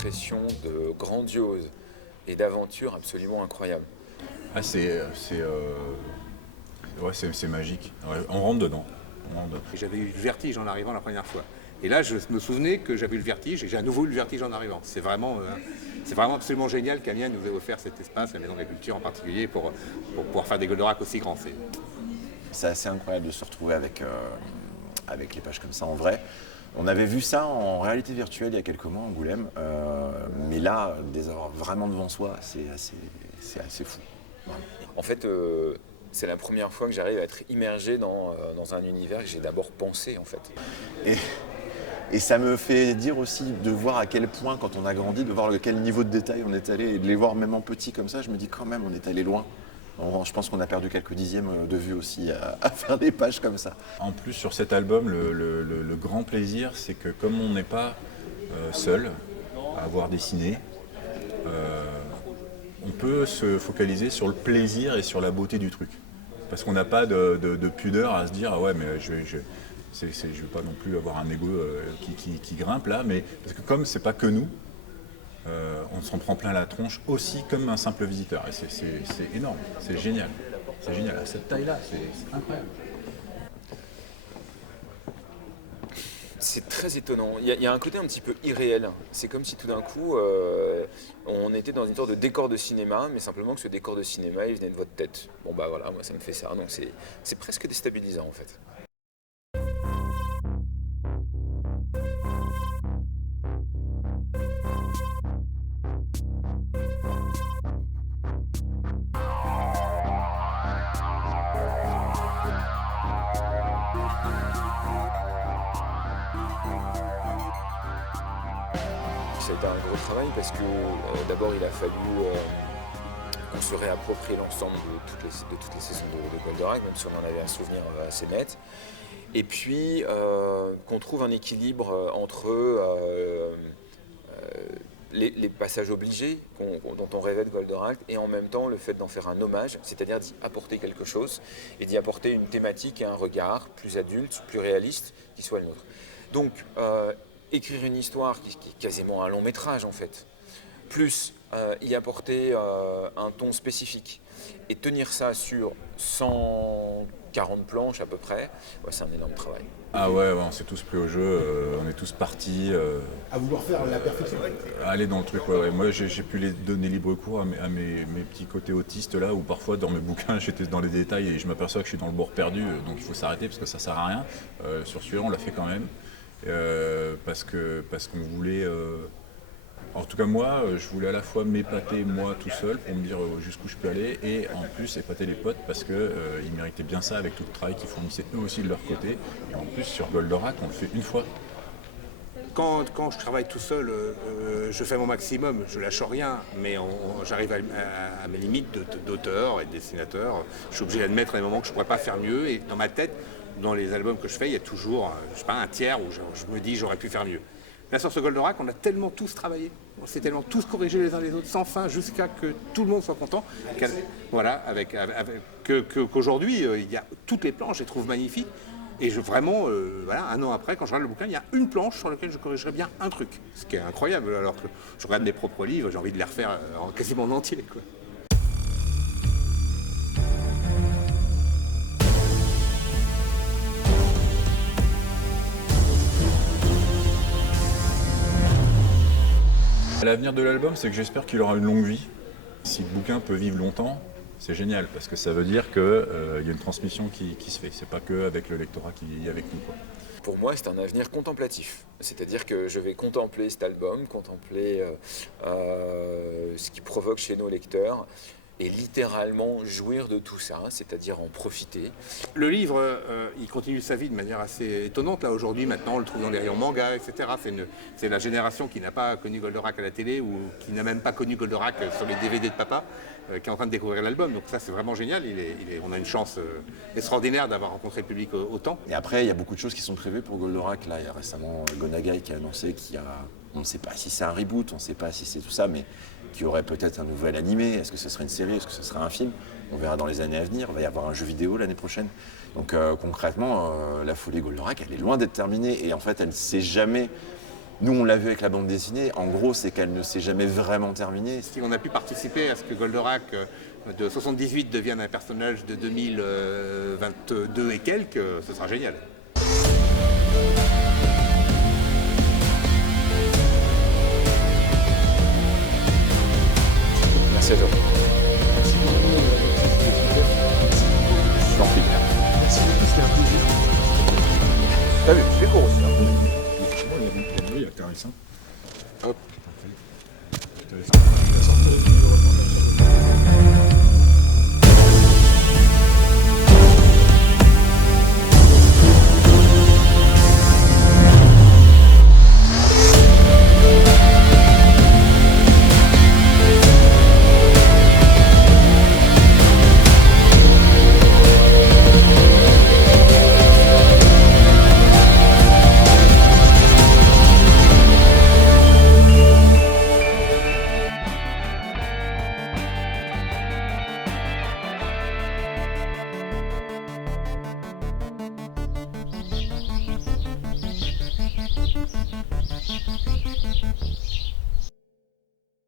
impression de grandiose et d'aventure absolument incroyable. Ah, ouais, c'est magique. Ouais, on rentre dedans. On rentre dedans. J'avais eu le vertige en arrivant la première fois. Et là, je me souvenais que j'avais eu le vertige et j'ai à nouveau eu le vertige en arrivant. C'est vraiment absolument génial qu'Amiens nous ait offert cet espace, la Maison de la Culture en particulier, pour pouvoir faire des Goldorak aussi grands. C'est assez incroyable de se retrouver avec les pages comme ça en vrai. On avait vu ça en réalité virtuelle il y a quelques mois à Angoulême, mais là, de les avoir vraiment devant soi, c'est assez fou. Vraiment. En fait, c'est la première fois que j'arrive à être immergé dans un univers que j'ai d'abord pensé, en fait. Et ça me fait dire aussi de voir à quel point, quand on a grandi, de voir quel niveau de détail on est allé, et de les voir même en petit comme ça, je me dis quand même, on est allé loin. Je pense qu'on a perdu quelques dixièmes de vue aussi à faire des pages comme ça. En plus, sur cet album, le grand plaisir, c'est que comme on n'est pas seul à avoir dessiné, on peut se focaliser sur le plaisir et sur la beauté du truc. Parce qu'on n'a pas de pudeur à se dire ah ouais mais je veux pas non plus avoir un ego qui grimpe là, mais parce que comme c'est pas que nous, on s'en prend plein la tronche aussi comme un simple visiteur. Et c'est énorme, c'est génial. C'est génial, à cette taille-là, c'est incroyable. C'est très étonnant. Il y a un côté un petit peu irréel. C'est comme si tout d'un coup, on était dans une sorte de décor de cinéma, mais simplement que ce décor de cinéma, il venait de votre tête. Bon bah voilà, moi ça me fait ça. Donc c'est presque déstabilisant en fait. Ça a été un gros travail parce que d'abord il a fallu qu'on se réapproprie l'ensemble de toutes les saisons de Goldorak, même si on en avait un souvenir assez net. Et puis qu'on trouve un équilibre entre les passages obligés dont on rêvait de Goldorak et en même temps le fait d'en faire un hommage, c'est-à-dire d'y apporter quelque chose et d'y apporter une thématique et un regard plus adulte, plus réaliste qui soit le nôtre. Donc écrire une histoire qui est quasiment un long métrage en fait, plus y apporter un ton spécifique et tenir ça sur 140 planches à peu près, ouais, c'est un énorme travail. Ah ouais, on s'est tous pris au jeu, on est tous partis. À vouloir faire la perfection. Aller dans le truc, ouais. Moi j'ai pu les donner libre cours à mes petits côtés autistes là, où parfois dans mes bouquins j'étais dans les détails et je m'aperçois que je suis dans le bord perdu, donc il faut s'arrêter parce que ça sert à rien. Sur celui-là on l'a fait quand même, parce qu'on voulait... En tout cas moi, je voulais à la fois m'épater moi tout seul pour me dire jusqu'où je peux aller et en plus épater les potes parce qu'ils méritaient bien ça avec tout le travail qu'ils fournissaient eux aussi de leur côté. Et en plus sur Goldorak on le fait une fois. Quand je travaille tout seul, je fais mon maximum, je lâche rien, mais j'arrive à mes limites d'auteur et de dessinateur. Je suis obligé d'admettre à des moments que je ne pourrais pas faire mieux et dans ma tête, dans les albums que je fais, il y a toujours je sais pas, un tiers où je me dis j'aurais pu faire mieux. Là, sur ce Goldorak, on a tellement tous travaillé, on s'est tellement tous corrigés les uns les autres, sans fin, jusqu'à que tout le monde soit content. Voilà, qu'aujourd'hui, il y a toutes les planches, je les trouve magnifiques. Et vraiment, voilà, un an après, quand je regarde le bouquin, il y a une planche sur laquelle je corrigerais bien un truc. Ce qui est incroyable, alors que je regarde mes propres livres, j'ai envie de les refaire quasiment en entier, quoi. L'avenir de l'album, c'est que j'espère qu'il aura une longue vie. Si le bouquin peut vivre longtemps, c'est génial, parce que ça veut dire qu'il y a une transmission qui se fait. C'est pas qu'avec le lectorat qui est avec nous, quoi. Pour moi, c'est un avenir contemplatif. C'est-à-dire que je vais contempler cet album, contempler ce qui provoque chez nos lecteurs et littéralement jouir de tout ça, c'est-à-dire en profiter. Le livre, il continue sa vie de manière assez étonnante. Là, aujourd'hui, maintenant, on le trouve dans les rayons manga, etc. C'est la génération qui n'a pas connu Goldorak à la télé ou qui n'a même pas connu Goldorak sur les DVD de papa, qui est en train de découvrir l'album. Donc ça, c'est vraiment génial. On a une chance extraordinaire d'avoir rencontré le public autant. Et après, il y a beaucoup de choses qui sont prévues pour Goldorak. Là, il y a récemment Gonagai qui a annoncé on ne sait pas si c'est un reboot, on ne sait pas si c'est tout ça, mais qui aurait peut-être un nouvel animé. Est-ce que ce serait une série? Est-ce que ce serait un film? On verra dans les années à venir. Il va y avoir un jeu vidéo l'année prochaine. Donc concrètement, la folie Goldorak, elle est loin d'être terminée. Et en fait, elle ne s'est jamais Nous, on l'a vu avec la bande dessinée. En gros, c'est qu'elle ne s'est jamais vraiment terminée. Si on a pu participer à ce que Goldorak de 78 devienne un personnage de 2022 et quelques, ce sera génial. Merci à toi. Je t'en prie. C'était un plaisir. T'as vu, c'est court aussi. Il est intéressant. Hop. Intéressant.